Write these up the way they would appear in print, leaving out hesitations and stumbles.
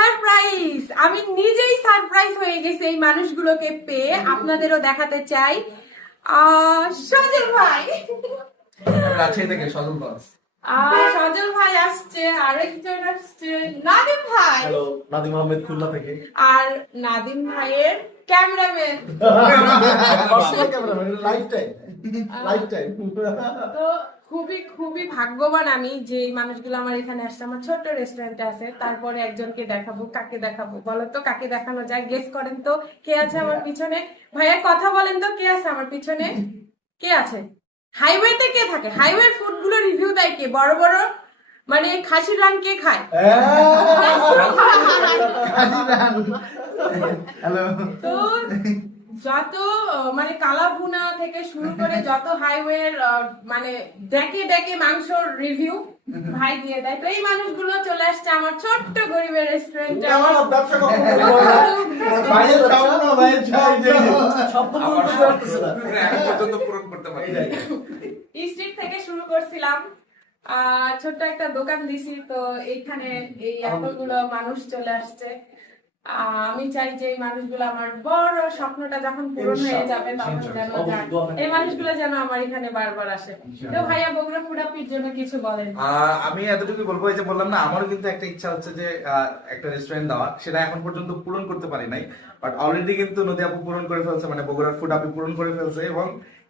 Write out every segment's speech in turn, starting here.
Surprise, আমি নিজেই surprise হয়ে গেছি এই মানুষগুলোকে পেয়ে। আপনাদেরও দেখাতে চাই। সজল ভাই, রাজশাহী থেকে সজল দাস। সজল ভাই আসছে, আরেকজন আসছে নাদিম ভাই। হ্যালো, নাদিম আহমেদ খুলনা থেকে। আর নাদিম ভাইয়ের ক্যামেরাম্যান। তো খুবই খুবই ভাগ্যবান আমি যে এই মানুষগুলো আমার এখানে আসছে। আমার ছোট্ট রেস্টুরেন্টে আছে, তারপরে একজনকে দেখাবো। কাকে দেখাবো বলো তো, কাকে দেখানো যায়? গেস করেন তো কে আছে আমার পিছনে। ভাইয়া কথা বলেন তো, কে আছে আমার পিছনে? কে আছে? হাইওয়েতে কে থাকে? হাইওয়ের ফুড গুলো রিভিউ দেয় কে? বড় বড় মানে খাসির রান কে খায়? হ্যালো। তো যত মানে কালাভুনা থেকে শুরু করে যত হাইওয়ের মানে ডেকে ডেকে মাংসর রিভিউ ভাই দিয়ে দেয়। তো এই মানুষগুলো চলে আসছে আমার ছোট্ট গরিবের রেস্টুরেন্টে। স্ট্রিট থেকে শুরু করছিলাম, ছোট্ট একটা দোকান দিছি। তো এইখানে এই এতগুলো মানুষ চলে আসছে। আমি চাই যে এই মানুষগুলো আমার বড় স্বপ্নটা যখন পূরণ হয়ে যাবে তখন যেন এই মানুষগুলো যেন আমার এখানে বারবার আসে। তো ভাইয়া বগুড়া ফুড আপের জন্য কিছু বলেন। আমি এতটুকু বলবো, এই যে বললাম না, আমারও কিন্তু একটা ইচ্ছা হচ্ছে যে একটা রেস্টুরেন্ট দেওয়া, সেটা এখন পর্যন্ত পূরণ করতে পারি নাই, বাট অলরেডি কিন্তু নদী আপু পূরণ করে ফেলছে, মানে বগুড়ার ফুড আপু পূরণ করে ফেলছে। এবং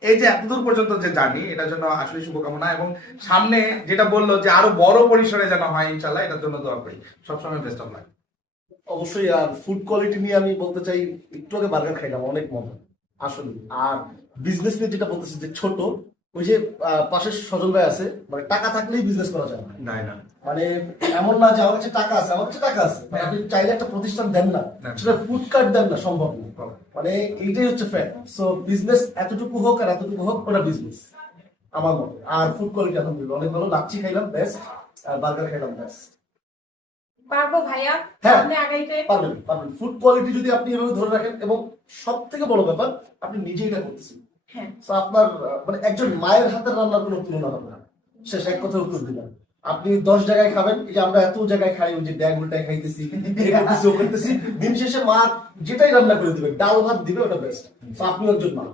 এই যে এতদূর পর্যন্ত যে জার্নি, এটার জন্য আসলে শুভকামনা। এবং সামনে যেটা বললো যে আরো বড় পরিসরে যেন হয়, ইনশাল্লাহ এটার জন্য দোয়া করি। সবসময় বেস্ট অফ লাক। অবশ্যই। আর ফুড কোয়ালিটি নিয়ে আমি বলতে চাই, একটু আগে বার্গার খাইলাম, অনেক মজা আসলে। আর বিজনেস নিয়ে যেটা বলতেছি যে ছোট, ওই যে পাশে সজল ভাই আছে, মানে টাকা থাকলেই বিজনেস করা যায় না। না মানে এমন না যে আমার কাছে টাকা আছে, আমার কাছে টাকা আছে, মানে আপনি চাইলে একটা প্রতিষ্ঠান দেন না, সেটা ফুড কার্ট দেন না, সম্ভব না। মানে এইটাই হচ্ছে ফ্যাক্ট। সো বিজনেস এতটুকু হোক আর এতটুকু হোক, ওটা বিজনেস আমার মতে। আর ফুড কোয়ালিটি আলহামদুলিল্লাহ অনেক ভালো। লাচ্ছি খাইলাম বেস্ট, আর বার্গার খাইলাম বেস্ট। পারবো ভাইয়া, হ্যাঁ, সামনে আগাইতে পারবেন পারবেন। ফুড কোয়ালিটি যদি আপনি এভাবে ধরে রাখেন, এবং সব থেকে বড় ব্যাপার আপনি নিজেই এটা করতেছেন, হ্যাঁ। তো আপনার মানে একজন মায়ের হাতের রান্নার কোনো তুলনা হবে না। শেষ এক কথা উত্তর দিলাম। আপনি 10 জায়গায় খাবেন, এই যে আমরা এত জায়গায় খাই, ওই যে ব্যাগ উল্টায় খাইতেছি, এই করতেছি, ও করতেছি, দিন শেষে মা যেটাই রান্না করে দিবে, ডাল ভাত দিবে, ওটা বেস্ট। তো আপনি একজন মা,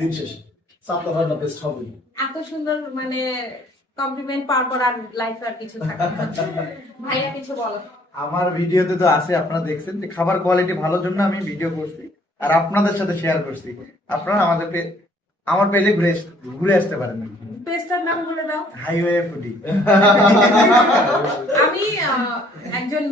দিন শেষে তো আপনার রান্না বেস্ট হবে। এত সুন্দর মানে কমপ্লিমেন্ট পাওয়ার পর আর লাইফে আর কিছু থাকে না। ভাইয়া কিছু বলো। আমার ভিডিওতে তো আছে, আপনারা দেখছেন যে খাবার কোয়ালিটি ভালোর জন্য আমি ভিডিও করছি আর আপনাদের সাথে শেয়ার করছি। আপনারা আমার পেজে ঘুরে আসতে পারেন। পেজটার নাম বলে দাও। Highway foodie. আমি একজন